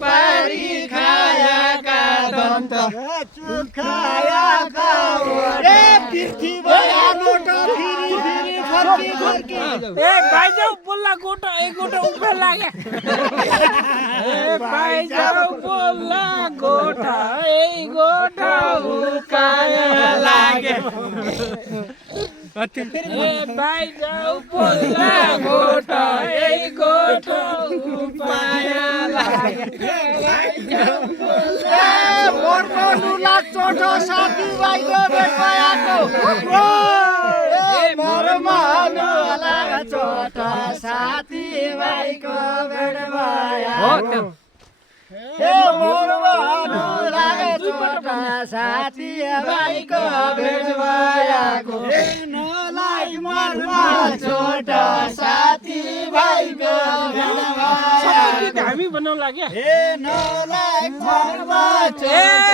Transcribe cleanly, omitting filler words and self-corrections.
पारी खायाका दन्त चुखायाका रे पृथ्वी भया गोटो फेरि फर्की ए भाइ जाऊ बोल्ला गोटो एक गोटो उफेर लाग्यो ए भाइ जाऊ बोल्ला गोठा एक गोठा उकाया लाग्यो ए भाइ जाऊ बोल्ला गोठा एक गोठा उकाया लाग्यो मोरको लुला चोटो साथी भाइको भेट भयाको मोरमा लुला चोटो साथी भाइको भेट भयाको मोरमा लुला चोटो साथी भाइको भेट भयाको नलाई मोरमा चोटो साथी भाइको भेट भयाको हामी बनाउँ लाग्यो नलाई मोरमा चोटो